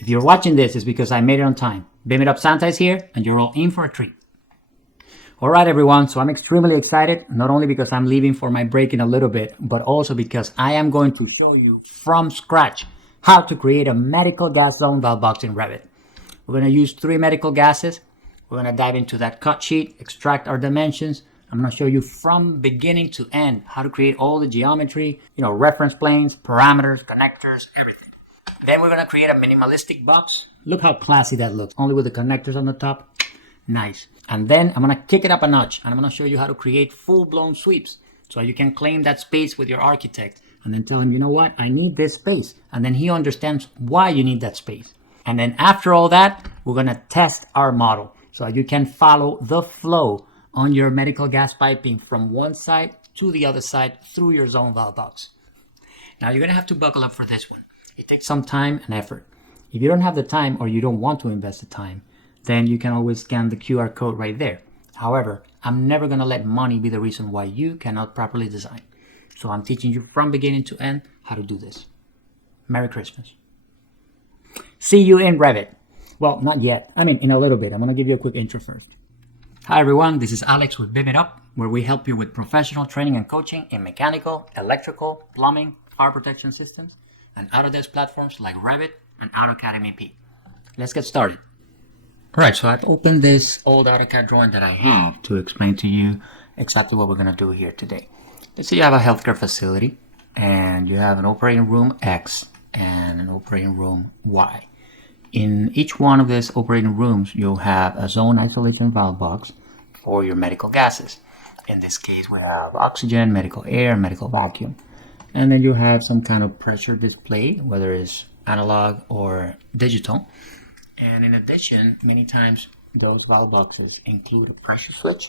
If you're watching this, it's because I made it on time. BIMitUp Santa is here, and you're all in for a treat. All right, everyone, so I'm extremely excited, not only because I'm leaving for my break in a little bit, but also because I am going to show you from scratch how to create a medical gas zone valve box in Revit. We're going to use 3 medical gases. We're going to dive into that cut sheet, extract our dimensions. I'm going to show you from beginning to end how to create all the geometry, reference planes, parameters, connectors, everything. Then we're going to create a minimalistic box. Look how classy that looks, only with the connectors on the top. Nice. And then I'm going to kick it up a notch, and I'm going to show you how to create full-blown sweeps so you can claim that space with your architect and then tell him, you know what, I need this space. And then he understands why you need that space. And then after all that, we're going to test our model so you can follow the flow on your medical gas piping from one side to the other side through your zone valve box. Now you're going to have to buckle up for this one. It takes some time and effort. If you don't have the time or you don't want to invest the time, then you can always scan the QR code right there. However, I'm never going to let money be the reason why you cannot properly design. So I'm teaching you from beginning to end how to do this. Merry Christmas. See you in Revit. Well, not yet. In a little bit. I'm going to give you a quick intro first. Hi everyone, this is Alex with BIMitUp, where we help you with professional training and coaching in mechanical, electrical, plumbing, fire protection systems, and Autodesk platforms like Revit and AutoCAD MEP. Let's get started. Alright, so I've opened this old AutoCAD drawing that I have to explain to you exactly what we're going to do here today. Let's say you have a healthcare facility and you have an operating room X and an operating room Y. In each one of these operating rooms, you'll have a zone isolation valve box for your medical gases. In this case, we have oxygen, medical air, medical vacuum. And then you have some kind of pressure display, whether it's analog or digital. And in addition, many times those valve boxes include a pressure switch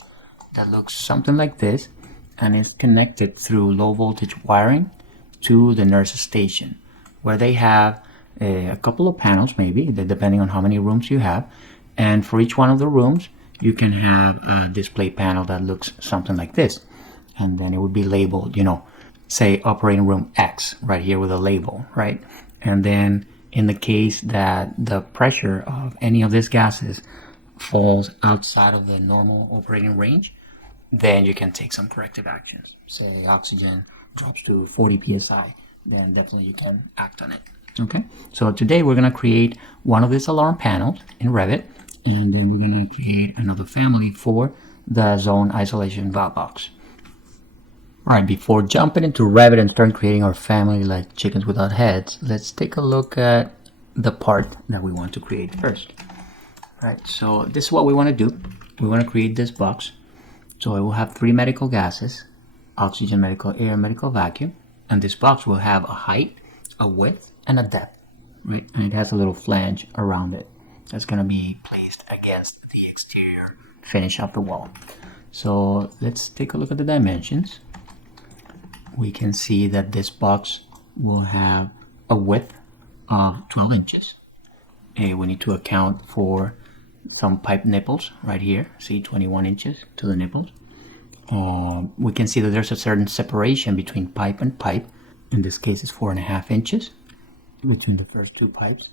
that looks something like this and is connected through low voltage wiring to the nurse's station, where they have a couple of panels, maybe depending on how many rooms you have. And for each one of the rooms, you can have a display panel that looks something like this. And then it would be labeled, say operating room X right here with a label, right? And then in the case that the pressure of any of these gases falls outside of the normal operating range, then you can take some corrective actions. Say oxygen drops to 40 psi, then definitely you can act on it. Okay, so today we're going to create one of these alarm panels in Revit, and then we're going to create another family for the zone isolation valve box. All right, before jumping into Revit and start creating our family like chickens without heads, let's take a look at the part that we want to create first. All right, so this is what we want to do. We want to create this box. So it will have 3 medical gases, oxygen, medical air, medical vacuum. And this box will have a height, a width, and a depth. Right? And it has a little flange around it that's going to be placed against the exterior finish of the wall. So let's take a look at the dimensions. We can see that this box will have a width of 12 inches. We need to account for some pipe nipples right here. See, 21 inches to the nipples. We can see that there's a certain separation between pipe and pipe. In this case, it's 4.5 inches between the first 2 pipes.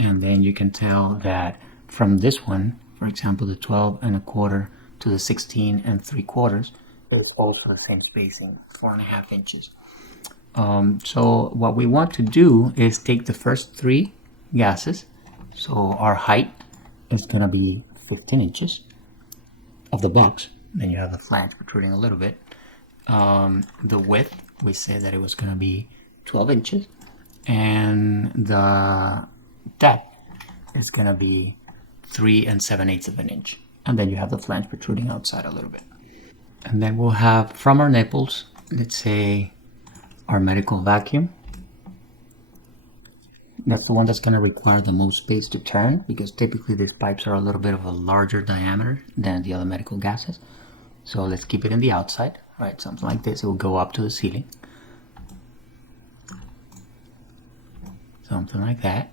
And then you can tell that from this one, for example, the 12.25 to the 16.75, there's also the same spacing, 4.5 inches. So what we want to do is take the first 3 gases. So our height is going to be 15 inches of the box. Then you have the flange protruding a little bit. The width, we said that it was going to be 12 inches. And the depth is going to be 3 7/8 of an inch. And then you have the flange protruding outside a little bit. And then we'll have from our nipples, let's say our medical vacuum. That's the one that's going to require the most space to turn, because typically these pipes are a little bit of a larger diameter than the other medical gases. So let's keep it in the outside, right? Something like this. It will go up to the ceiling. Something like that.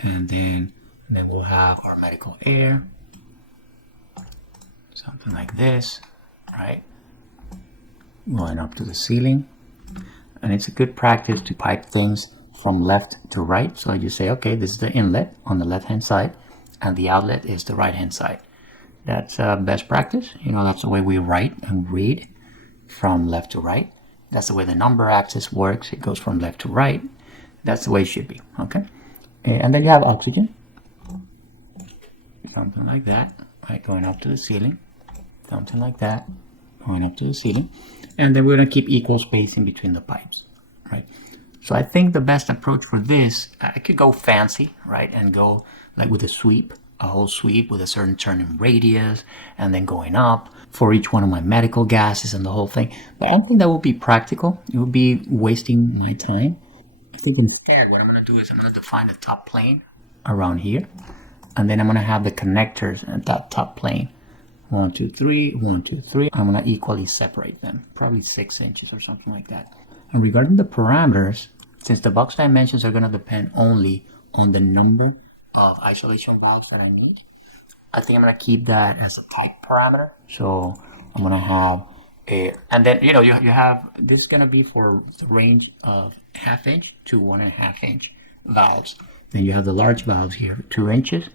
And then we'll have our medical air. Something like this, right? Going up to the ceiling. And it's a good practice to pipe things from left to right. So you say, okay, this is the inlet on the left hand side and the outlet is the right hand side. That's best practice. You know, that's the way we write and read, from left to right. That's the way the number axis works. It goes from left to right. That's the way it should be. Okay. And then you have oxygen, something like that, right, going up to the ceiling, something like that, going up to the ceiling. And then we're going to keep equal spacing between the pipes, right? So I think the best approach for this, I could go fancy, right, and go like with a sweep, a whole sweep with a certain turning radius, and then going up for each one of my medical gases and the whole thing. But I don't think that would be practical. It would be wasting my time. I think instead what I'm going to do is I'm going to define the top plane around here, and then I'm going to have the connectors at that top plane. 1, 2, 3, 1, 2, 3. I'm going to equally separate them, probably 6 inches or something like that. And regarding the parameters, since the box dimensions are going to depend only on the number of isolation balls that I need, I think I'm going to keep that as a type parameter. So I'm going to have a, and then, you know, you have, this is going to be for the range of 1/2 inch to 1.5 inch valves. Then you have the large valves here, 2 inches.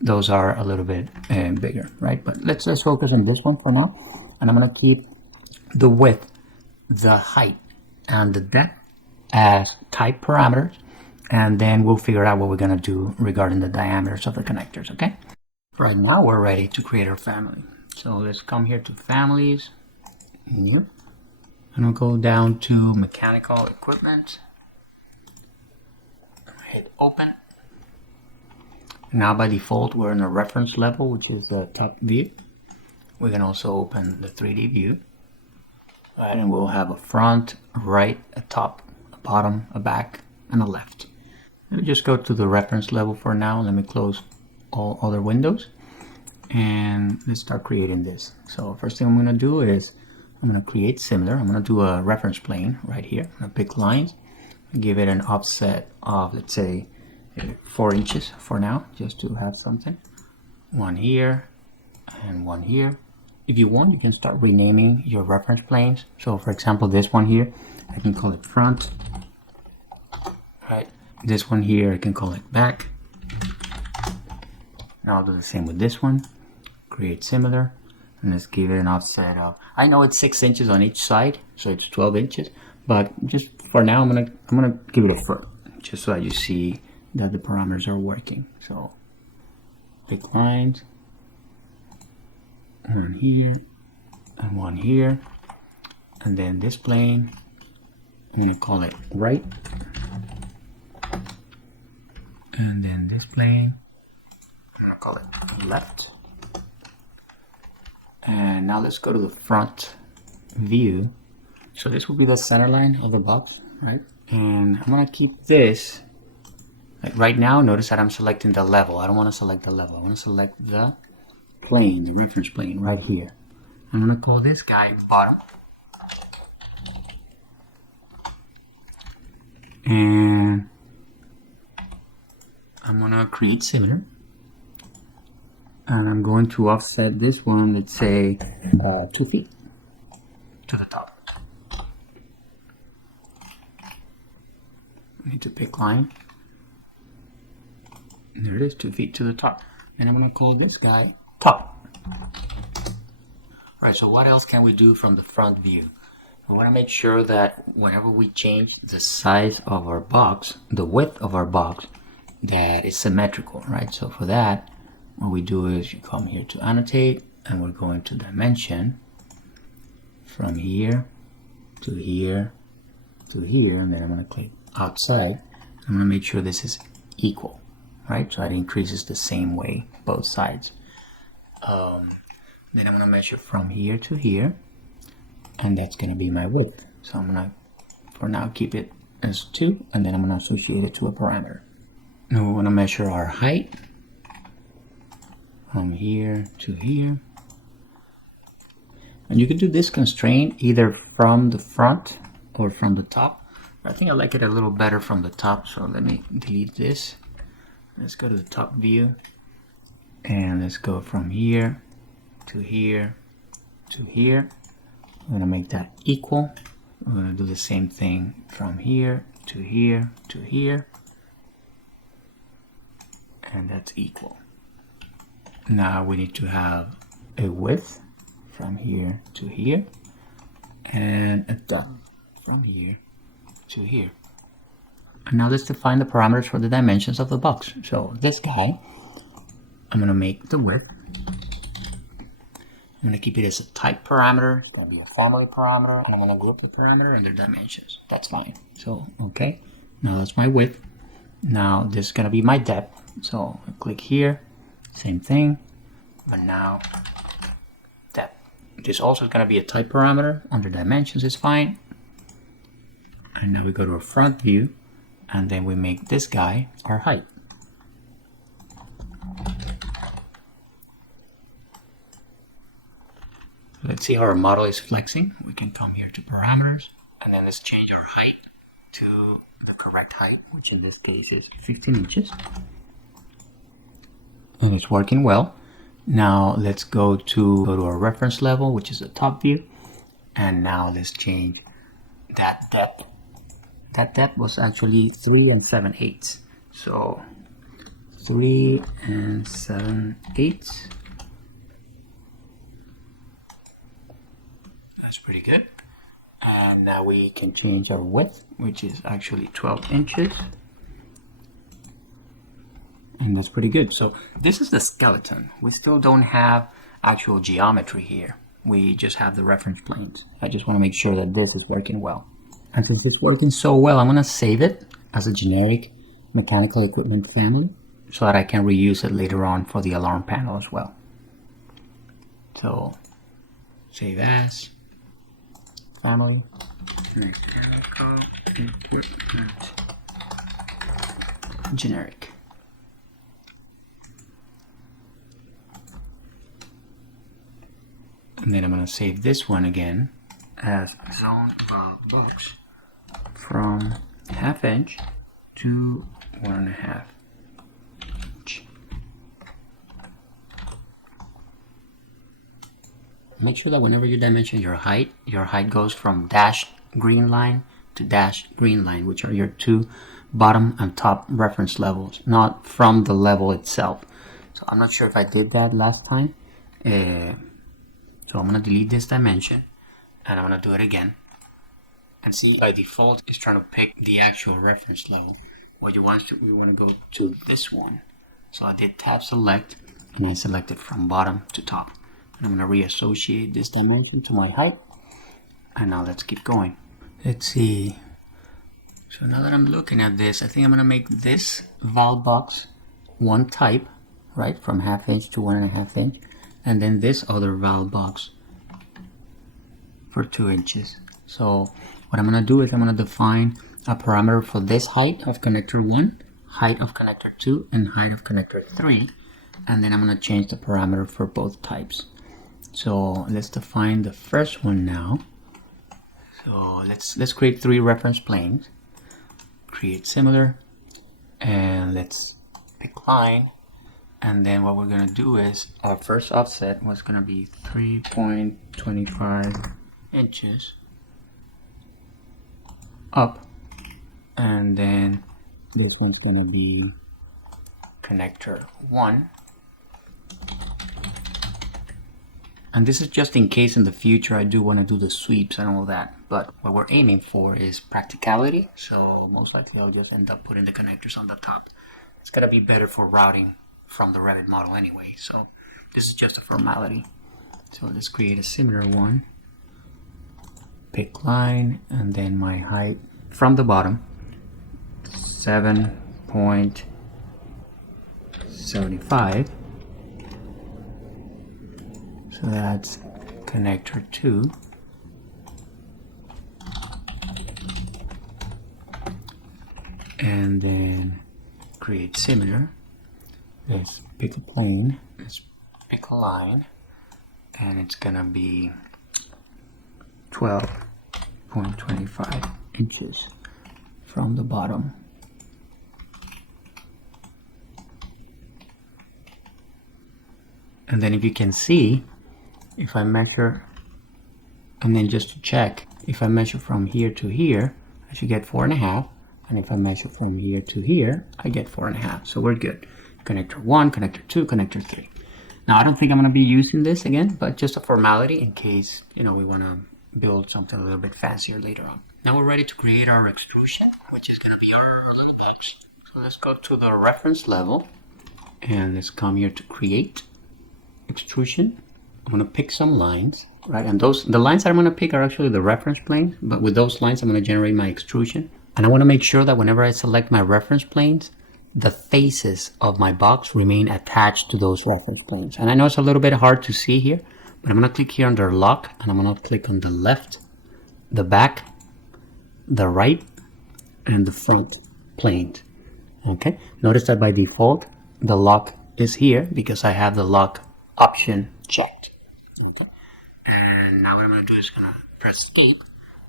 Those are a little bit bigger, right? But let's focus on this one for now. And I'm going to keep the width, the height, and the depth as type parameters. And then we'll figure out what we're going to do regarding the diameters of the connectors, okay? Right now we're ready to create our family. So let's come here to families, new. And I'll go down to mechanical equipment. Hit open. Now by default we're in a reference level, which is the top view. We can also open the 3D view. Right, and we'll have a front, right, a top, a bottom, a back, and a left. Let me just go to the reference level for now. Let me close all other windows and let's start creating this. So first thing I'm going to do is I'm going to create similar. I'm going to do a reference plane right here. I'm going to pick lines, give it an offset of, let's say, 4 inches for now, just to have something. One here and one here. If you want, you can start renaming your reference planes. So for example, this one here, I can call it front. Right. This one here, I can call it back. And I'll do the same with this one. Create similar. And let's give it an offset of, I know it's 6 inches on each side, so it's 12 inches. But just for now, I'm gonna give it a foot, just so that you see that the parameters are working. So pick lines, one here and one here, and then this plane, I'm going to call it right, and then this plane, I'll call it left. And now let's go to the front view. So this will be the center line of the box, right? And I'm going to keep this. Like right now, notice that I'm selecting the level. I don't want to select the level. I want to select the plane, the reference plane right here. I'm going to call this guy bottom. And I'm going to create similar. And I'm going to offset this one, let's say 2 feet to the top. I need to pick line. There it is, 2 feet to the top. And I'm going to call this guy top. Right, so what else can we do from the front view? I want to make sure that whenever we change the size of our box, the width of our box, that is symmetrical, right? So for that, what we do is you come here to annotate, and we're going to dimension from here to here to here, and then I'm going to click outside. I'm going to make sure this is equal. Right, so it increases the same way both sides. Then I'm going to measure from here to here, and that's going to be my width. So I'm going to, for now, keep it as 2, and then I'm going to associate it to a parameter. Now we want to measure our height from here to here, and you can do this constraint either from the front or from the top. I think I like it a little better from the top, so let me delete this. Let's go to the top view, and let's go from here to here to here. I'm going to make that equal. We're going to do the same thing from here to here to here, and that's equal. Now we need to have a width from here to here and a depth from here to here. And now let's define the parameters for the dimensions of the box. So this guy, I'm going to make the width. I'm going to keep it as a type parameter. It's going to be a family parameter. And I'm going to group the parameter and their dimensions. That's fine. So, okay. Now that's my width. Now this is going to be my depth. So I click here. Same thing. But now depth. This also is going to be a type parameter. Under dimensions is fine. And now we go to our front view. And then we make this guy our height. Let's see how our model is flexing. We can come here to parameters, and then let's change our height to the correct height, which in this case is 15 inches. And it's working well. Now let's go to our reference level, which is the top view. And now let's change that depth. That depth was actually 3 7/8. So 3 7/8. That's pretty good. And now we can change our width, which is actually 12 inches. And that's pretty good. So this is the skeleton. We still don't have actual geometry here. We just have the reference planes. I just want to make sure that this is working well. And since it's working so well, I'm going to save it as a generic mechanical equipment family so that I can reuse it later on for the alarm panel as well. So save as family mechanical equipment generic. And then I'm going to save this one again as zone box from 1/2 inch to 1.5 inch. Make sure that whenever you dimension your height goes from dashed green line to dashed green line, which are your two bottom and top reference levels, not from the level itself. So I'm not sure if I did that last time. So I'm going to delete this dimension and I'm going to do it again. And see, by default it's trying to pick the actual reference level. What you want to, we want to go to this one. So I did tab select and I selected from bottom to top. And I'm going to reassociate this dimension to my height. And now let's keep going. Let's see. So now that I'm looking at this, I think I'm going to make this valve box one type, right, from 1/2 inch to 1.5 inch. And then this other valve box for 2 inches. So what I'm going to do is I'm going to define a parameter for this height of connector 1, height of connector 2, and height of connector 3. And then I'm going to change the parameter for both types. So let's define the first one now. So let's create 3 reference planes. Create similar, and let's pick line. And then what we're going to do is our first offset was going to be 3.25 inches up, and then this one's going to be connector 1. And this is just in case in the future I do want to do the sweeps and all that, but what we're aiming for is practicality, so most likely I'll just end up putting the connectors on the top. It's going to be better for routing from the Revit model anyway, so this is just a formality. So let's create a similar one, pick line, and then my height from the bottom, 7.75. So that's connector 2. And then create similar. Let's pick a plane, let's pick a line, and it's gonna be 12.25 inches from the bottom. And then if you can see, if I measure, and then just to check, if I measure from here to here, I should get 4.5, And if I measure from here to here, I get 4.5. So we're good. Connector 1, connector 2, connector 3. Now I don't think I'm going to be using this again, but just a formality in case, you know, we want to build something a little bit fancier later on. Now we're ready to create our extrusion, which is going to be our little box. So let's go to the reference level and let's come here to create extrusion. I'm going to pick some lines, right? And the lines that I'm going to pick are actually the reference planes, but with those lines I'm going to generate my extrusion. And I want to make sure that whenever I select my reference planes, the faces of my box remain attached to those reference planes. And I know it's a little bit hard to see here, but I'm going to click here under lock, and I'm going to click on the left, the back, the right, and the front planes. Okay, notice that by default the lock is here because I have the lock option checked. Okay, and now what I'm going to do is going to press escape,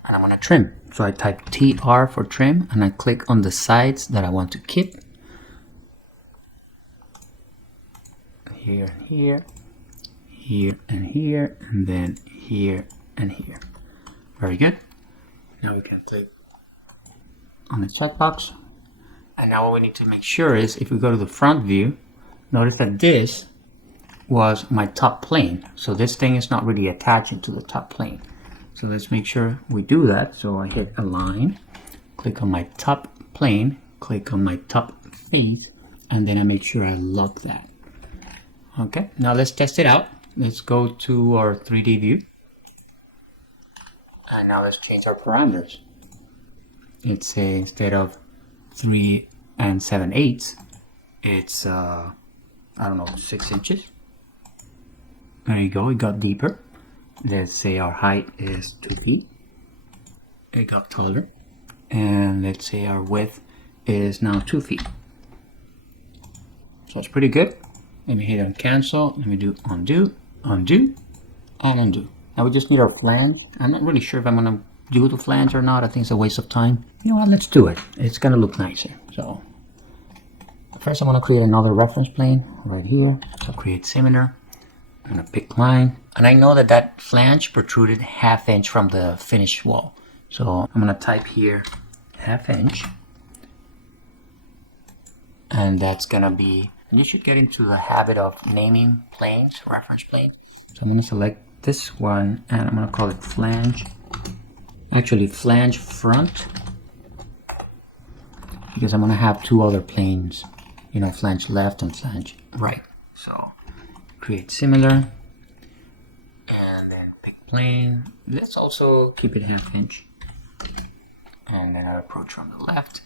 and I'm going to trim. So I type TR for trim, and I click on the sides that I want to keep. Here and here, here and here, and then here and here. Very good. Now we can click on the checkbox. And now what we need to make sure is, if we go to the front view, notice that this was my top plane. So this thing is not really attaching to the top plane. So let's make sure we do that. So I hit align, click on my top plane, click on my top face, and then I make sure I lock that. Okay, now let's test it out. Let's go to our 3D view. And now let's change our parameters. Let's say instead of 3 7/8, it's, I don't know, 6 inches. There you go, it got deeper. Let's say our height is 2 feet. It got taller. And let's say our width is now 2 feet. So it's pretty good. Let me hit on cancel. Let me do undo, undo, and undo. Now we just need our flange. I'm not really sure if I'm going to do the flange or not. I think it's a waste of time. You know what? Let's do it. It's going to look nicer. So first I'm going to create another reference plane right here. So create similar. I'm going to pick line. And I know that that flange protruded 1/2 inch from the finished wall. So I'm going to type here 1/2 inch. And that's going to be... And you should get into the habit of naming planes, reference planes. So I'm going to select this one and I'm going to call it flange. Actually, flange front. Because I'm going to have 2 other planes. You know, flange left and flange right. So create similar. And then pick plane. Let's also keep it 1/2 inch. And then I'll approach from the left.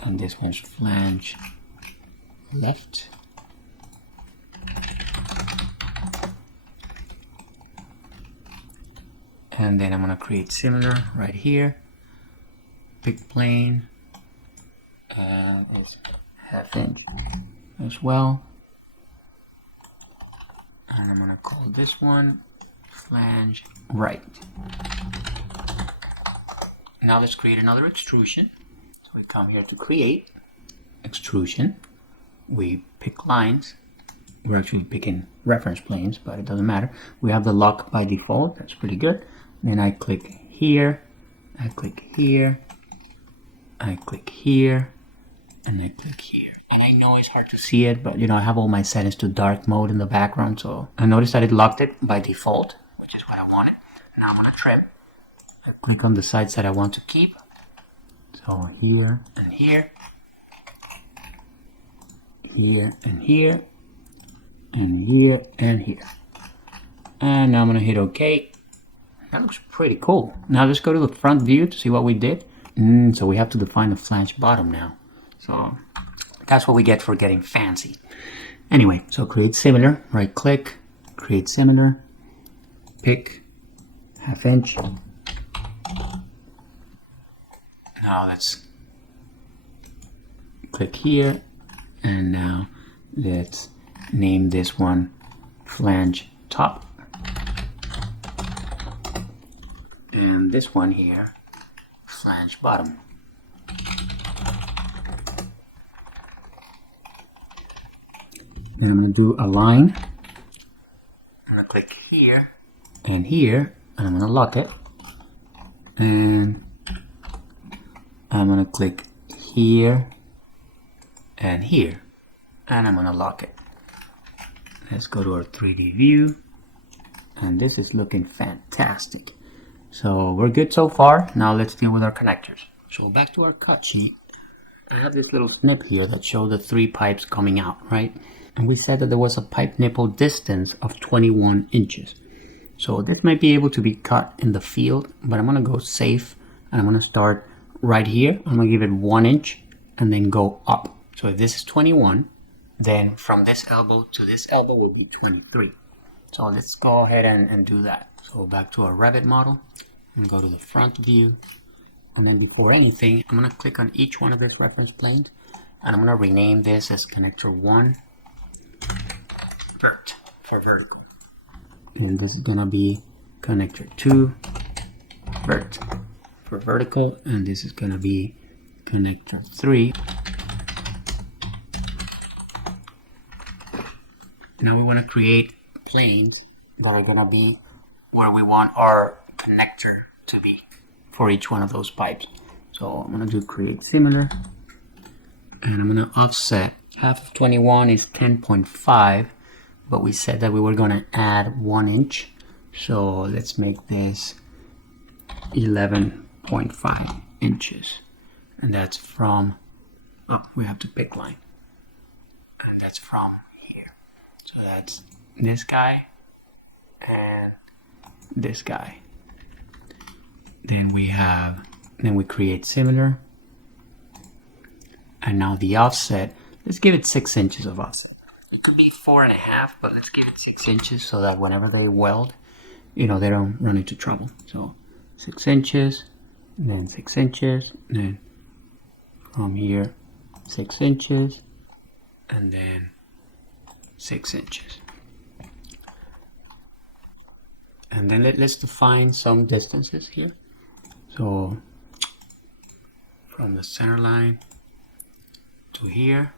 And this one's flange left. And then I'm going to create similar right here. Pick plane. It's 1/2 inch as well. And I'm going to call this one flange right. Now let's create another extrusion. So we come here to create extrusion. We pick lines. We're actually picking reference planes, but it doesn't matter. We have the lock by default. That's pretty good. Then I click here, I click here, I click here, and I click here. And I know it's hard to see it, but you know, I have all my settings to dark mode in the background. So I noticed that it locked it by default, which is what I wanted. Now I'm gonna trim. I click on the sides that I want to keep. So here and here. Here and here, and here and here. And now I'm going to hit OK. That looks pretty cool. Now let's go to the front view to see what we did. So we have to define the flange bottom now. So that's what we get for getting fancy. Anyway, so create similar, right click, create similar, pick 1/2 inch. Now let's click here. And now let's name this one flange top. And this one here, flange bottom. Then I'm going to do a line. I'm going to click here and here, and I'm going to lock it. And I'm going to click here and here, and I'm gonna lock it. Let's go to our 3D view, and this is looking fantastic. So we're good so far. Now let's deal with our connectors. So back to our cut sheet. I have this little snip here that shows the 3 pipes coming out, right? And we said that there was a pipe nipple distance of 21 inches. So this might be able to be cut in the field, but I'm gonna go safe, and I'm gonna start right here. I'm gonna give it 1 inch and then go up. So if this is 21, then from this elbow to this elbow will be 23. So let's go ahead and do that. So back to our Revit model and go to the front view. And then before anything, I'm gonna click on each one of these reference planes, and I'm gonna rename this as connector 1 vert for vertical. And this is gonna be connector 2 vert for vertical, and this is gonna be connector 3. Now we wanna create planes that are gonna be where we want our connector to be for each one of those pipes. So I'm gonna do create similar, and I'm gonna offset. Half of 21 is 10.5, but we said that we were gonna add 1 inch. So let's make this 11.5 inches. And that's from, oh, we have to pick line. And that's from here. So that's this guy and this guy. Then we create similar, and now the offset, let's give it 6 inches of offset. It could be 4.5, but let's give it 6 inches so that whenever they weld, you know, they don't run into trouble. So 6 inches, and then 6 inches, and then from here 6 inches, and then 6 inches. And then let's define some distances here. So from the center line to here,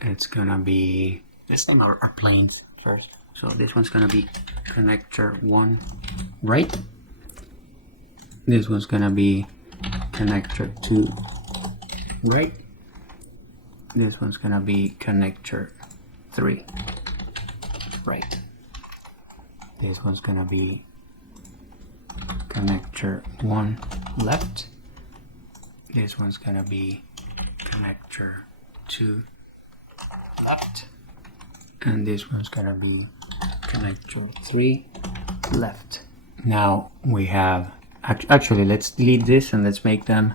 it's gonna be, let's name our planes first. So this one's gonna be connector 1 right. This one's gonna be connector 2 right. This one's gonna be connector 3 right. This one's gonna be connector 1 left. This one's gonna be connector 2 left. And this one's gonna be connector 3 left. Now we have, actually let's delete this and let's make them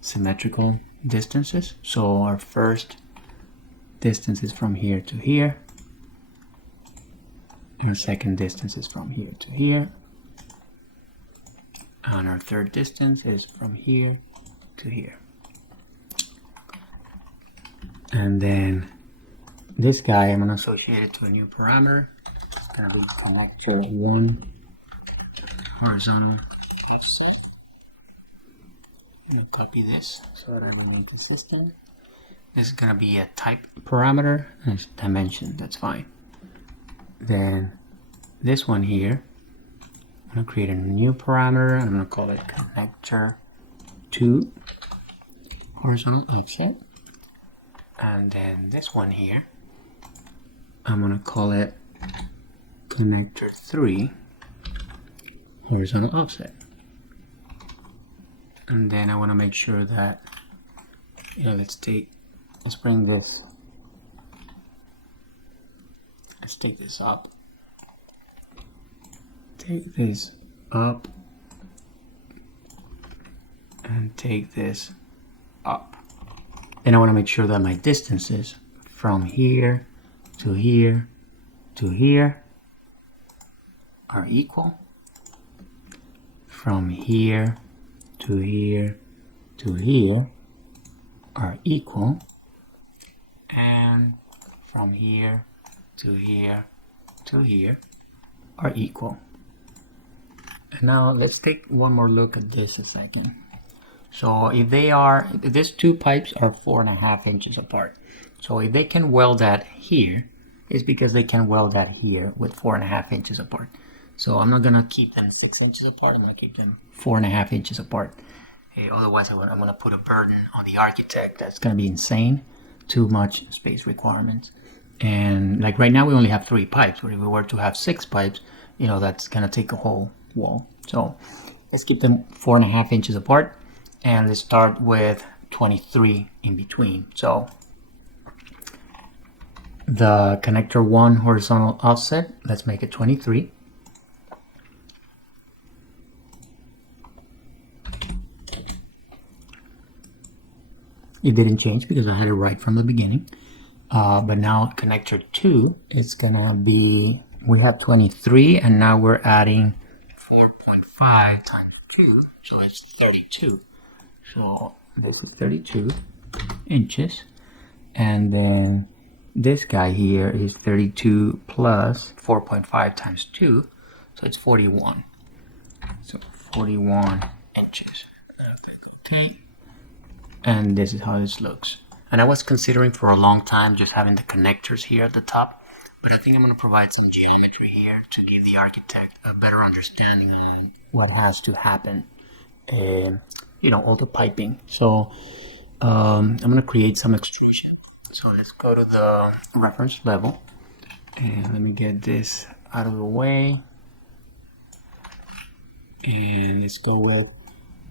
symmetrical distances. So our first distance is from here to here. Our second distance is from here to here. And our third distance is from here to here. And then this guy, I'm going to associate it to a new parameter. It's going to be connector 1 horizontal offset. I'm going to copy this so that I remain consistent. This is going to be a type parameter and it's dimension, that's fine. Then this one here, I'm going to create a new parameter. I'm going to call it connector 2 horizontal offset. And then this one here, I'm going to call it connector 3 horizontal offset. And then I want to make sure that, you know, let's bring this, let's take this up. Take this up and take this up. Then I want to make sure that my distances from here to here to here are equal. From here to here to here are equal. And from here to here to here are equal. And now let's take one more look at this a second. So if these 2 pipes are 4.5 inches apart. So if they can weld that here, it's because they can weld that here with 4.5 inches apart. So I'm not gonna keep them 6 inches apart, I'm gonna keep them 4.5 inches apart. Otherwise, I'm going to put a burden on the architect. That's going to be insane. Too much space requirements. And like right now, we only have 3 pipes. But if we were to have 6 pipes, that's going to take a whole wall. So let's keep them 4.5 inches apart. And let's start with 23 in between. So the connector 1 horizontal offset, let's make it 23. It didn't change because I had it right from the beginning. But now connector 2 is gonna be, we have 23 and now we're adding 4.5 times 2, so it's 32. So this is 32 inches. And then this guy here is 32 plus 4.5 times 2, so it's 41. So 41 inches. Okay. And this is how this looks. And I was considering for a long time just having the connectors here at the top, but I think I'm going to provide some geometry here to give the architect a better understanding on what has to happen, all the piping. So I'm going to create some extrusion. So let's go to the reference level, and let me get this out of the way. And let's go with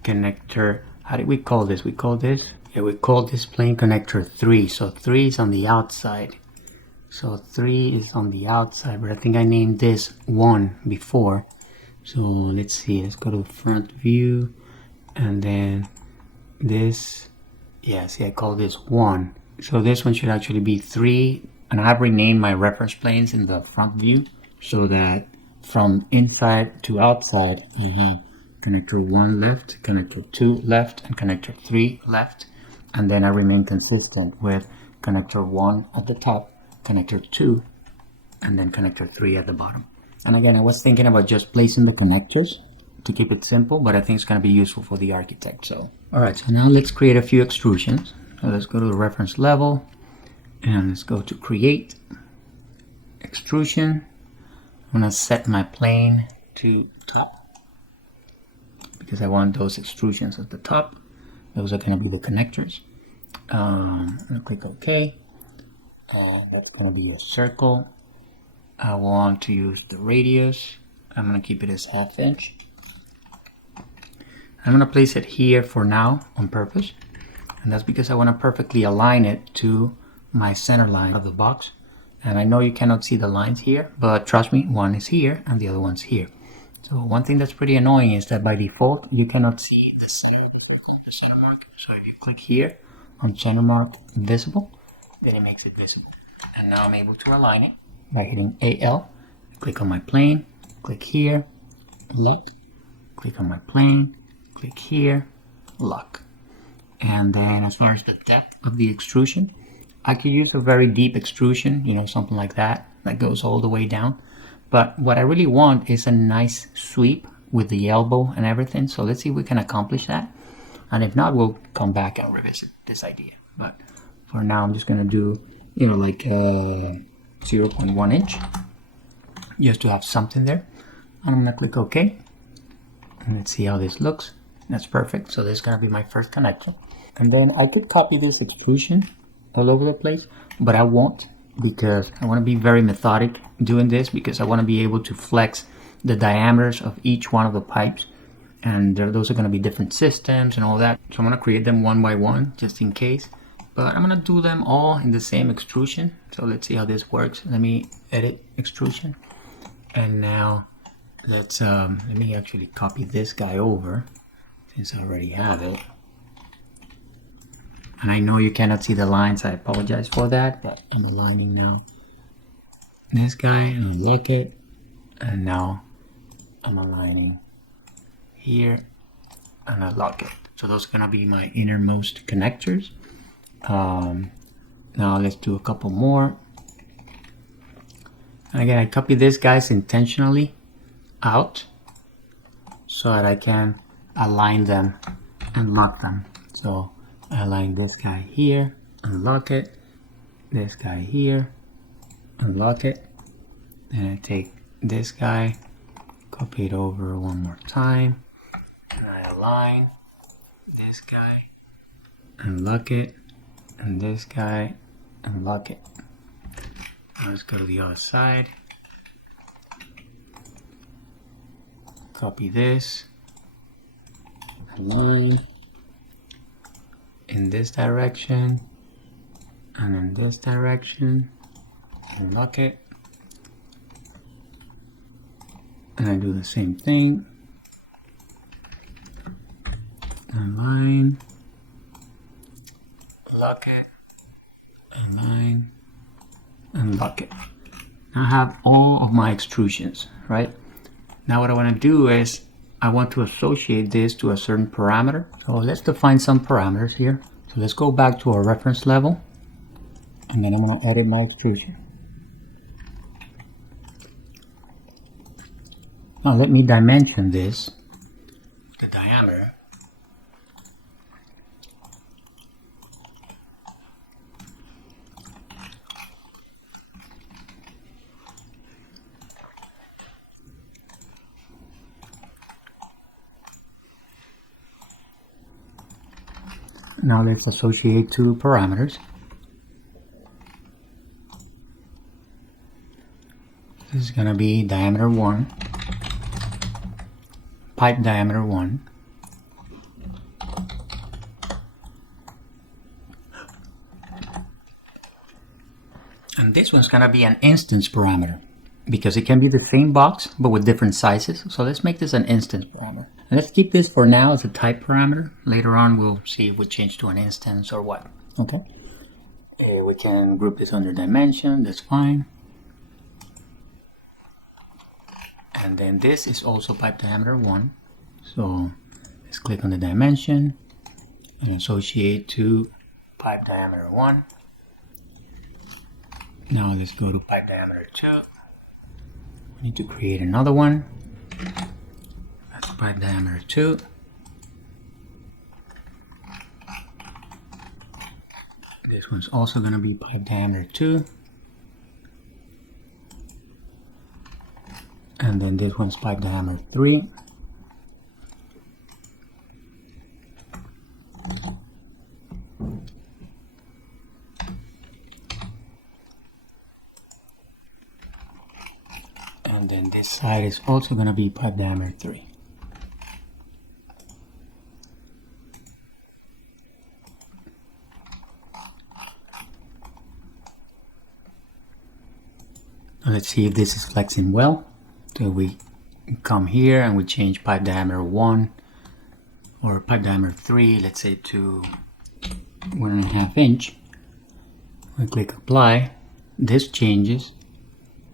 connector. How did we call this? We call this plane connector 3. So 3 is on the outside. So 3 is on the outside, but I think I named this 1 before. So let's see, let's go to the front view, and then this, I call this 1. So this one should actually be 3, and I've renamed my reference planes in the front view so that from inside to outside I have connector 1 left, connector 2 left, and connector 3 left. And then I remain consistent with connector 1 at the top, connector 2, and then connector 3 at the bottom. And again, I was thinking about just placing the connectors to keep it simple, but I think it's going to be useful for the architect. So, all right, so now let's create a few extrusions. So let's go to the reference level, and let's go to create extrusion. I'm going to set my plane to top, because I want those extrusions at the top. Those are going to be the connectors. I'm going to click OK. And that's going to be a circle. I want to use the radius. I'm going to keep it as 1/2 inch. I'm going to place it here for now on purpose. And that's because I want to perfectly align it to my center line of the box. And I know you cannot see the lines here, but trust me, one is here and the other one's here. So one thing that's pretty annoying is that by default, you cannot see the center mark. So if you click here on center mark visible, then it makes it visible. And now I'm able to align it by hitting AL. Click on my plane, click here, lock, click on my plane, click here, lock. And then as far as the depth of the extrusion, I could use a very deep extrusion, something like that goes all the way down. But what I really want is a nice sweep with the elbow and everything. So let's see if we can accomplish that. And if not, we'll come back and revisit this idea. But for now, I'm just going to do, 0.1 inch just to have something there. And I'm going to click OK. And let's see how this looks. That's perfect. So this is going to be my first connector. And then I could copy this extrusion all over the place, but I won't, because I want to be very methodic doing this, because I want to be able to flex the diameters of each one of the pipes. And those are going to be different systems and all that. So I'm going to create them one by one just in case. But I'm going to do them all in the same extrusion. So let's see how this works. Let me edit extrusion. And now let me actually copy this guy over, since I already have it. And I know you cannot see the lines. I apologize for that, but I'm aligning now this guy, and unlock it. And now I'm aligning here and I lock it. So those are going to be my innermost connectors. Now let's do a couple more. And again, I copy these guys intentionally out so that I can align them and lock them. So I align this guy here, unlock it, this guy here, unlock it, and I take this guy, copy it over one more time, and I align this guy, and lock it, and this guy, and lock it. Now let's go to the other side. Copy this, align in this direction, and in this direction, and lock it. And I do the same thing. Align, lock it, align, and lock it. Now I have all of my extrusions, right? Now what I want to do is I want to associate this to a certain parameter. So let's define some parameters here. So let's go back to our reference level, and then I'm going to edit my extrusion. Now let me dimension this, the diameter. Now let's associate two parameters. This is going to be diameter 1, pipe diameter 1. And this one's going to be an instance parameter, because it can be the same box but with different sizes. So let's make this an instance parameter. And let's keep this for now as a type parameter. Later on we'll see if we change to an instance or what. Okay. We can group this under dimension, that's fine. And then this is also pipe diameter 1. So let's click on the dimension and associate to pipe diameter 1. Now let's go to pipe diameter 2. We need to create another one. That's pipe diameter 2. This one's also going to be pipe diameter 2. And then this one's pipe diameter 3. And then this side is also going to be pipe diameter 3. Now let's see if this is flexing well. So we come here and we change pipe diameter 1 or pipe diameter 3, let's say to 1.5 inch. We click apply. This changes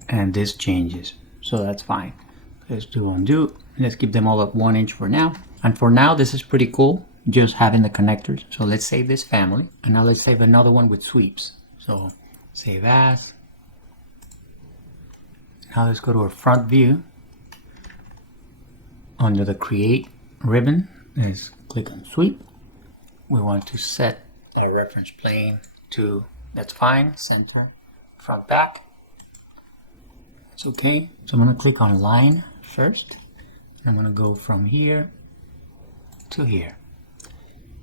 and this changes. So that's fine. Let's do undo. Let's keep them all at 1 inch for now. And for now, this is pretty cool, just having the connectors. So let's save this family. And now let's save another one with sweeps. So save as. Now let's go to our front view. Under the create ribbon, let's click on sweep. We want to set our reference plane to, that's fine, center, front, back. That's okay. So I'm going to click on line first. I'm going to go from here to here.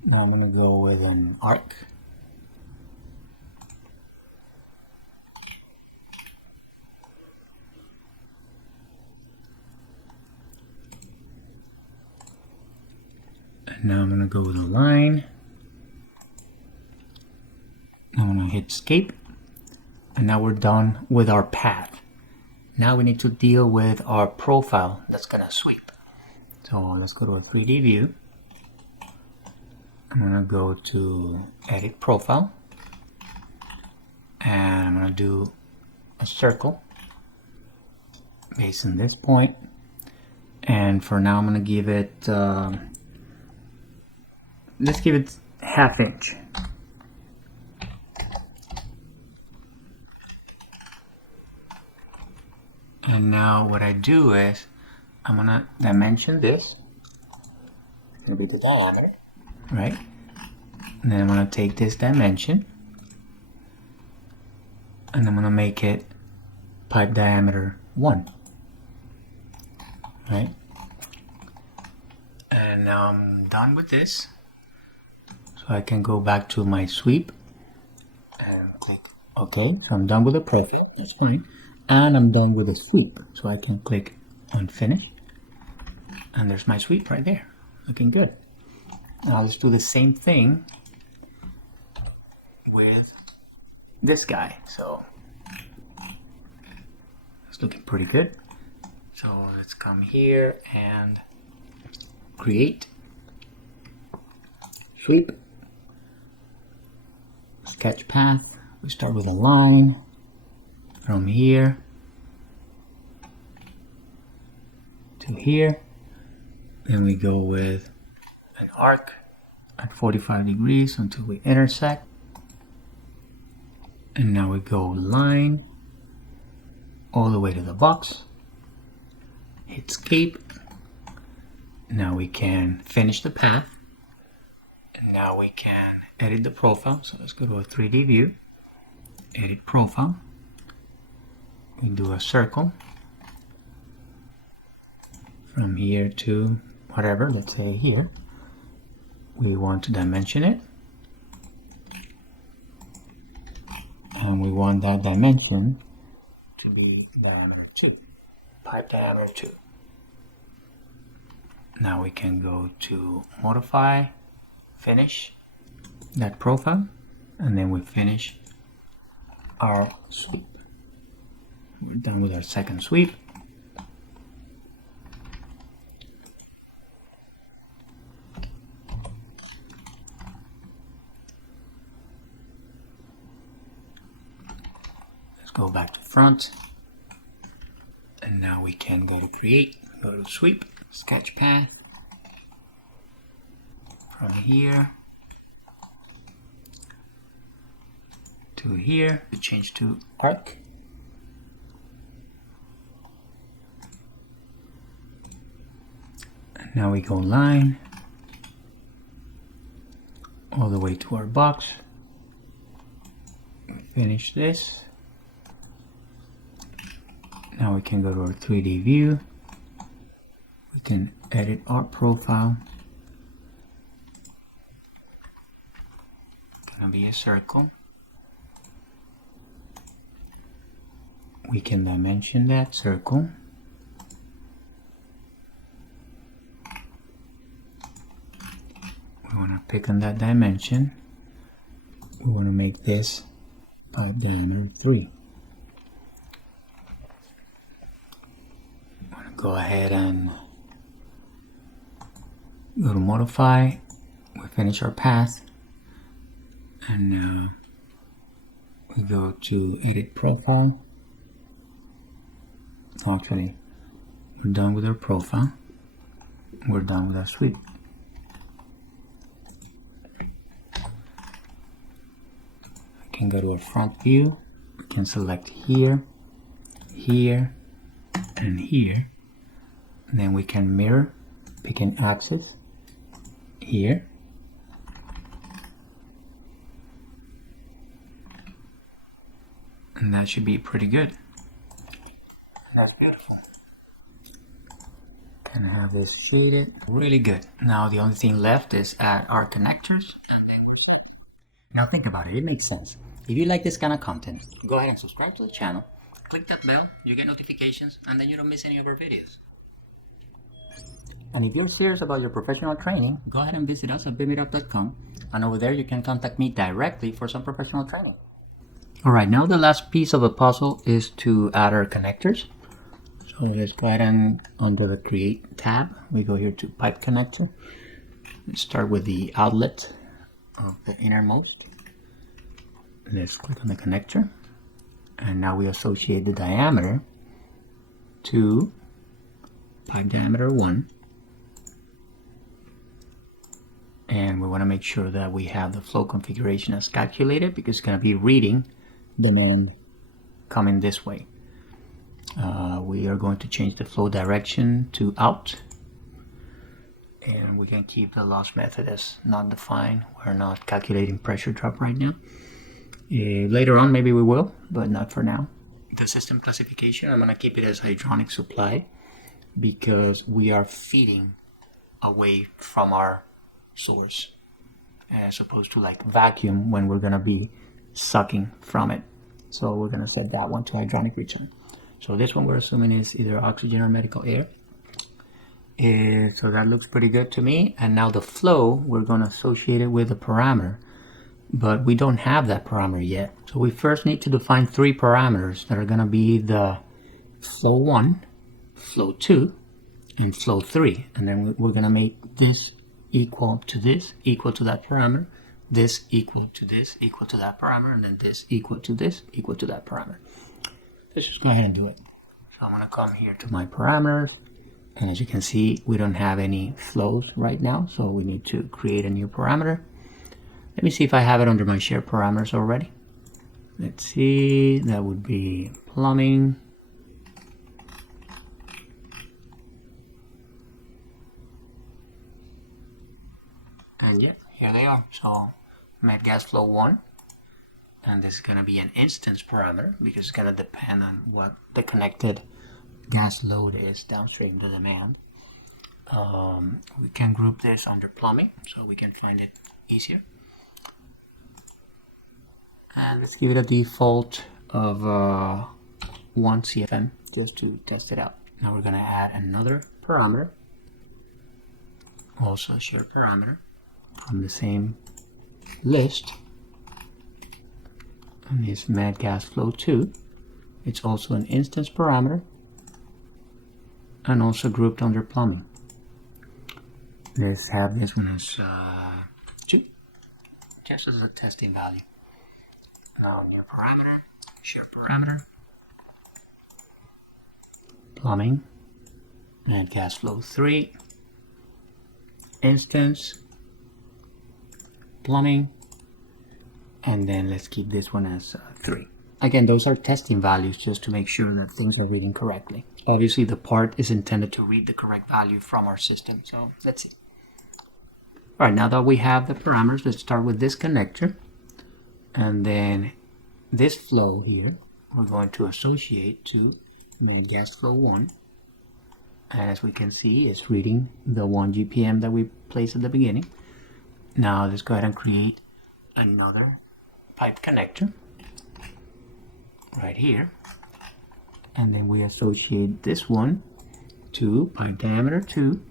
Now I'm going to go with an arc. And now I'm going to go with a line. I'm going to hit escape. And now we're done with our path. Now we need to deal with our profile that's going to sweep. So let's go to our 3D view. I'm going to go to edit profile. And I'm going to do a circle based on this point. And for now I'm going to give it, let's give it 1/2 inch. And now what I do is I'm going to dimension this. It's going to be the diameter, right? And then I'm going to take this dimension and I'm going to make it pipe diameter 1, right? And now I'm done with this. So I can go back to my sweep and click OK. So I'm done with the profile, that's fine. And I'm done with the sweep. So I can click on finish. And there's my sweep right there, looking good. Now let's do the same thing with this guy. So it's looking pretty good. So let's come here and create, sweep, sketch path. We start with a line from here to here. Then we go with an arc at 45 degrees until we intersect. And now we go line all the way to the box. Hit escape. Now we can finish the path. And now we can edit the profile. So let's go to a 3D view. Edit profile. We do a circle from here to whatever, let's say here. We want to dimension it. And we want that dimension to be diameter 2, pipe diameter 2. Now we can go to modify, finish that profile, and then we finish our sweep. We're done with our second sweep. Let's go back to front. And now we can go to create, go to sweep, sketch path. From here to here, we change to arc. And now we go line all the way to our box. Finish this. Now we can go to our 3D view. We can edit our profile. Gonna be a circle. We can dimension that circle. We want to pick on that dimension. We want to make this pipe diameter 3. I'm going to go ahead and go to modify. We finish our path. And we go to edit profile. Actually, we're done with our profile. We're done with our sweep. I can go to our front view. We can select here, here, and here. And then we can mirror, pick an axis here. And that should be pretty good. That's beautiful. Can have this shaded. Really good. Now the only thing left is add our connectors. Now think about it. It makes sense. If you like this kind of content, go ahead and subscribe to the channel. Click that bell. You get notifications, and then you don't miss any of our videos. And if you're serious about your professional training, go ahead and visit us at BIMitUp.com. And over there, you can contact me directly for some professional training. Alright, now the last piece of the puzzle is to add our connectors. So let's go ahead and under the Create tab, we go here to Pipe Connector. Let's start with the outlet of the innermost. Let's click on the connector. And now we associate the diameter to pipe diameter 1. And we want to make sure that we have the flow configuration as calculated, because it's going to be reading the norm coming this way. We are going to change the flow direction to out, and we can keep the loss method as not defined. We're not calculating pressure drop right now. Later on maybe we will, but not for now. The system classification, I'm going to keep it as hydronic supply, because we are feeding away from our source. as opposed to like vacuum when we're gonna be sucking from it. So we're gonna set that one to hydronic return. So this one we're assuming is either oxygen or medical air. So that looks pretty good to me. And now the flow, we're gonna associate it with a parameter, but we don't have that parameter yet. So we first need to define 3 parameters that are gonna be the flow 1, flow 2, and flow 3. And then we're gonna make this equal to this, equal to that parameter, this equal to this, equal to that parameter, and then this equal to this, equal to that parameter. Let's just go ahead and do it. So I'm going to come here to my parameters, and as you can see, we don't have any flows right now, so we need to create a new parameter. Let me see if I have it under my shared parameters already. Let's see, that would be plumbing. And yeah, here they are. So med gas flow 1, and this is going to be an instance parameter because it's going to depend on what the connected gas load is downstream, the demand. We can group this under plumbing so we can find it easier. And let's give it a default of 1 CFM just to test it out. Now we're going to add another parameter, also a shared parameter from the same list, and it's med gas flow 2. It's also an instance parameter and also grouped under plumbing. Let's have this one as 2, just as a testing value. Now new parameter, share parameter, plumbing, med gas flow 3, instance, plumbing, and then let's keep this one as 3. Again, those are testing values just to make sure that things are reading correctly. Obviously, the part is intended to read the correct value from our system, so let's see. All right, now that we have the parameters, let's start with this connector, and then this flow here, we're going to associate to med gas flow 1, and as we can see, it's reading the 1 GPM that we placed at the beginning. Now let's go ahead and create another pipe connector right here, and then we associate this one to pipe diameter 2.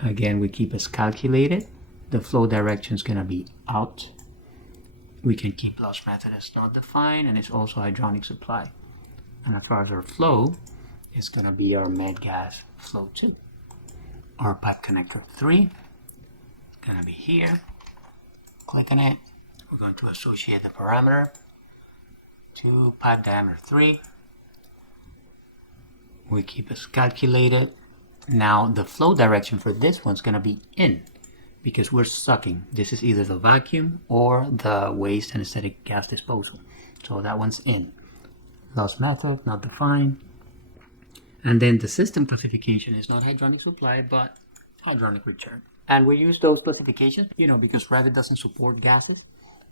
Again, we keep as calculated. The flow direction is going to be out. We can keep loss method as not defined, and it's also hydronic supply. And as far as our flow, it's going to be our med gas flow 2. Our pipe connector 3 is going to be here. Click on it. We're going to associate the parameter to pipe diameter 3. We keep as calculated. Now the flow direction for this one's going to be in because we're sucking. This is either the vacuum or the waste and anesthetic gas disposal. So that one's in. Loss method not defined. And then the system classification is not hydronic supply but hydronic return. And we use those classifications, because Revit doesn't support gases.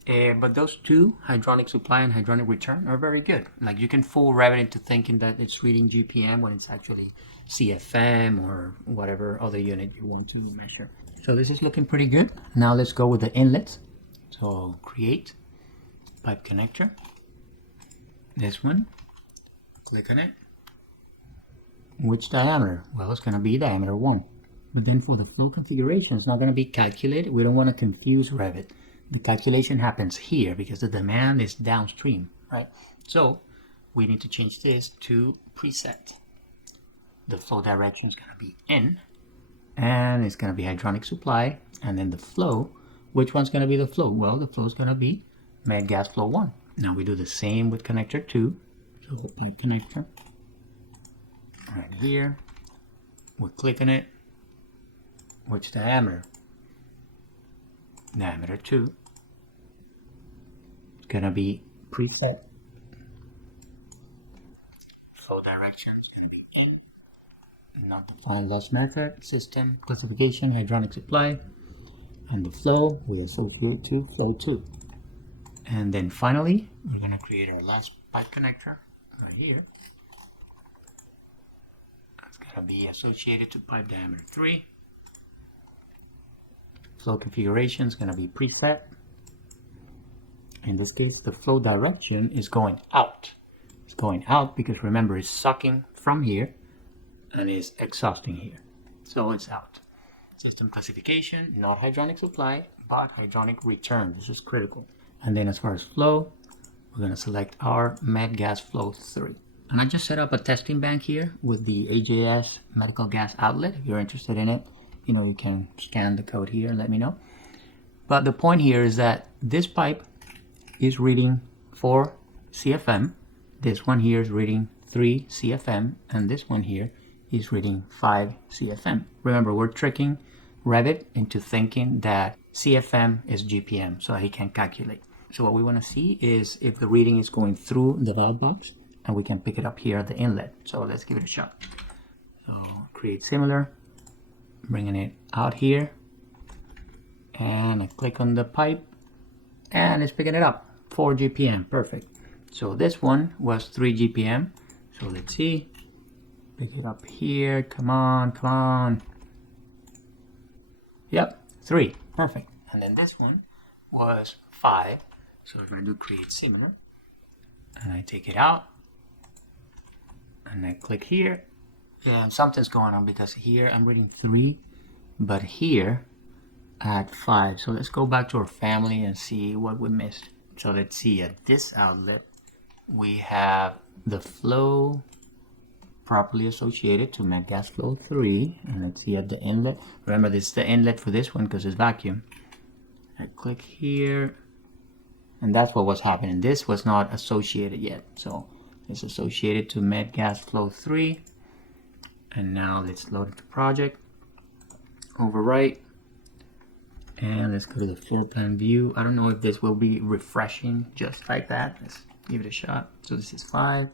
But those two, hydronic supply and hydronic return, are very good. Like you can fool Revit into thinking that it's reading GPM when it's actually CFM or whatever other unit you want to measure. So this is looking pretty good. Now let's go with the inlets. So create pipe connector. This one. Click on it. Which diameter? Well, it's going to be diameter 1. But then for the flow configuration, it's not going to be calculated. We don't want to confuse Revit. The calculation happens here because the demand is downstream, right? So we need to change this to preset. The flow direction is going to be in, and it's going to be hydronic supply. And then the flow, which one's going to be the flow? Well, the flow is going to be med gas flow 1. Now we do the same with connector 2. So pipe connector right here. We click on it. Which diameter? Diameter 2. It's gonna be preset. Flow direction is gonna be in. Not defined loss method. System classification, hydronic supply, and the flow we associate to flow 2. And then finally, we're gonna create our last pipe connector right here. It's gonna be associated to pipe diameter 3. flow configuration is going to be preset. In this case, the flow direction is going out. It's going out because remember, it's sucking from here and is exhausting here. So it's out. System classification, not hydronic supply, but hydronic return. This is critical. And then as far as flow, we're going to select our med gas flow 3. And I just set up a testing bank here with the AJS medical gas outlet. If you're interested in it, you can scan the code here and let me know. But the point here is that this pipe is reading 4 CFM. This one here is reading 3 CFM. And this one here is reading 5 CFM. Remember, we're tricking Revit into thinking that CFM is GPM, so he can calculate. So what we want to see is if the reading is going through the valve box, and we can pick it up here at the inlet. So let's give it a shot. So create similar, bringing it out here, and I click on the pipe, and it's picking it up, 4 GPM, perfect. So this one was 3 GPM, so let's see, pick it up here, come on, come on. Yep, 3, perfect. And then this one was 5, so we're going to do create similar, and I take it out, and I click here, and something's going on because here I'm reading 3, but here at 5. So let's go back to our family and see what we missed. So let's see, at this outlet we have the flow properly associated to med gas flow 3, and let's see at the inlet. Remember, this is the inlet for this one because it's vacuum. I click here, and that's what was happening. This was not associated yet, so it's associated to med gas flow 3. And now let's load it to project, overwrite, and let's go to the floor plan view. I don't know if this will be refreshing just like that. Let's give it a shot. So this is 5,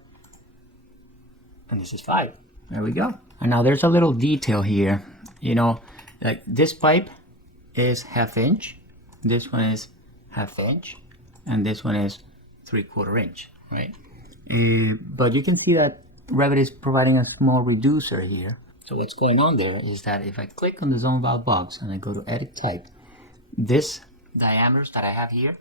and this is 5. There we go. And now there's a little detail here. Like this pipe is 1/2 inch, this one is 1/2 inch, and this one is 3/4 inch, right? But you can see that Revit is providing a small reducer here. So what's going on there is that if I click on the zone valve box and I go to edit type, this diameters that I have here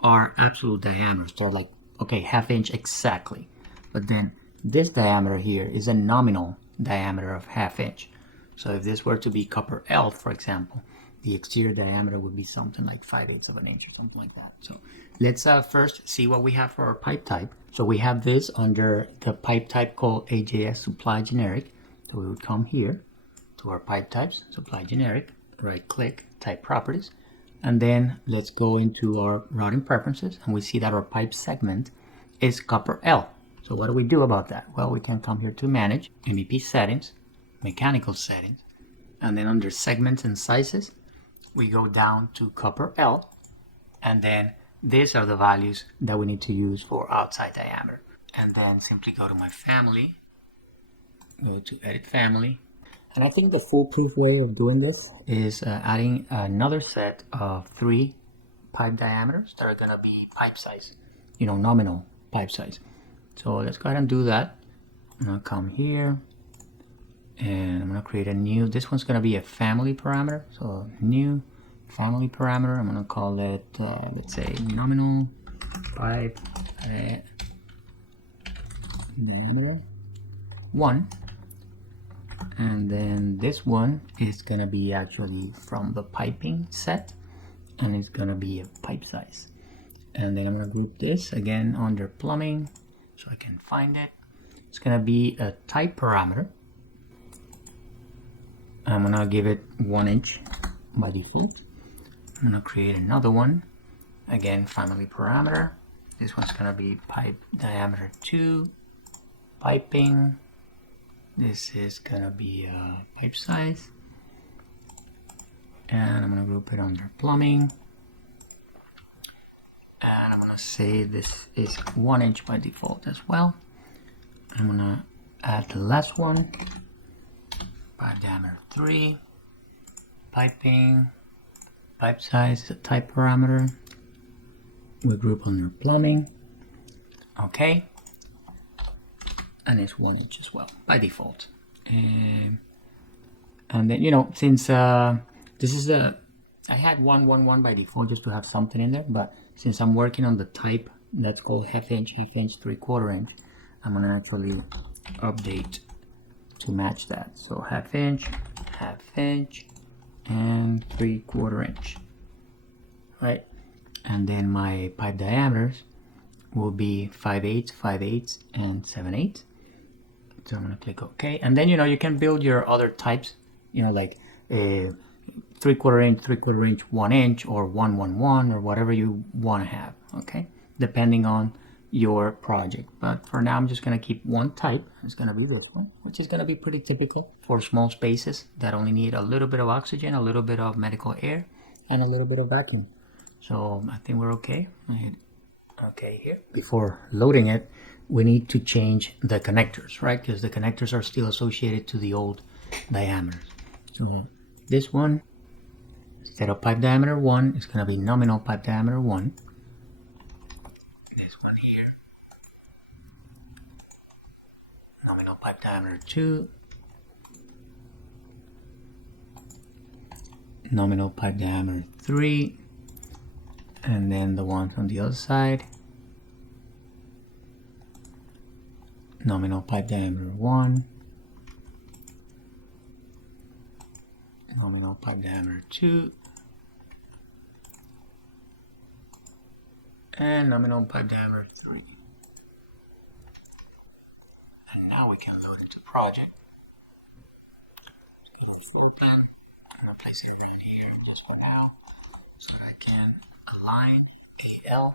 are absolute diameters. They're like, okay, 1/2 inch exactly. But then this diameter here is a nominal diameter of 1/2 inch. So if this were to be copper L, for example, the exterior diameter would be something like 5/8 of an inch or something like that. So let's first see what we have for our pipe type. So we have this under the pipe type called AJS supply generic. So we would come here to our pipe types, supply generic, right click, type properties, and then let's go into our routing preferences, and we see that our pipe segment is copper L. So what do we do about that? Well, we can come here to manage, MEP settings, mechanical settings, and then under segments and sizes, we go down to copper L, and then these are the values that we need to use for outside diameter. And then simply go to my family, go to edit family. And I think the foolproof way of doing this is adding another set of 3 pipe diameters that are gonna be pipe size, nominal pipe size. So let's go ahead and do that. I'm gonna come here and I'm gonna create a new, this one's gonna be a family parameter. So new family parameter, I'm gonna call it, let's say nominal pipe diameter 1. And then this one is gonna be actually from the piping set, and it's gonna be a pipe size. And then I'm gonna group this again under plumbing so I can find it. It's gonna be a type parameter. I'm gonna give it 1 inch by default. I'm gonna create another one, again family parameter. This one's gonna be pipe diameter 2, piping. This is gonna be a pipe size, and I'm gonna group it under plumbing, and I'm gonna say this is 1 inch by default as well. I'm gonna add the last one, pipe diameter 3, piping, pipe size is a type parameter. We group under plumbing, okay. And it's 1 inch as well by default. And then, since this is a I had 111 by default just to have something in there, but since I'm working on the type that's called half inch, eighth inch, 3/4 inch, I'm gonna actually update to match that. So half inch, and 3/4 inch, right? And then my pipe diameters will be 5/8, 5/8, and 7/8. So I'm gonna click OK, and then you can build your other types, like 3/4 inch, 3/4 inch, 1 inch, or 111, or whatever you want to have. Okay, depending on your project. But for now, I'm just gonna keep one type. It's gonna be this one, which is gonna be pretty typical for small spaces that only need a little bit of oxygen, a little bit of medical air, and a little bit of vacuum. So I think we're okay. I hit OK here. Before loading it, we need to change the connectors, right? Because the connectors are still associated to the old diameters. So this one, instead of pipe diameter 1, it's going to be nominal pipe diameter 1. This one here, nominal pipe diameter 2, nominal pipe diameter 3, and then the one from the other side, nominal pipe diameter 1, nominal pipe diameter 2, and nominal pipe diameter 3. And now we can load into project. Go to floor plan. I'm going to place it right here just for now so that I can align AL.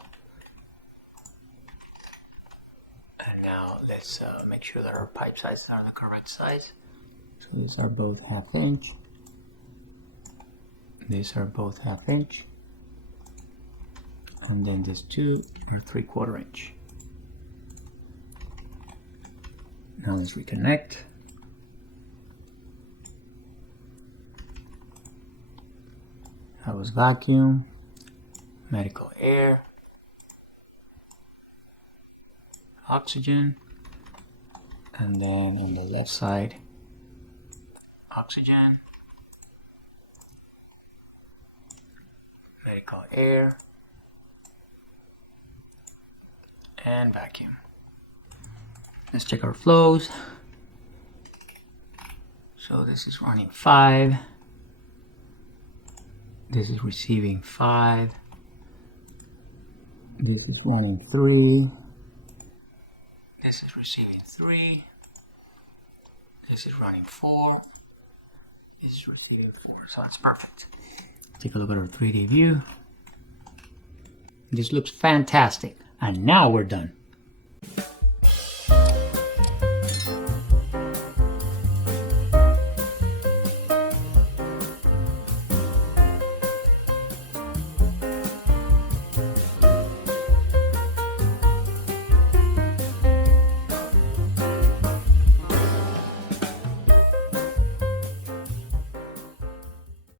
And now let's make sure that our pipe sizes are the correct size. So these are both half inch. These are both half inch. And then these two are 3/4 inch. Now let's reconnect. That was vacuum, medical air, oxygen, and then on the left side, oxygen, medical air, and vacuum. Let's check our flows. So this is running 5. This is receiving 5. This is running 3. This is receiving 3. This is running 4. This is receiving 4. So it's perfect. Take a look at our 3D view. This looks fantastic. And now we're done.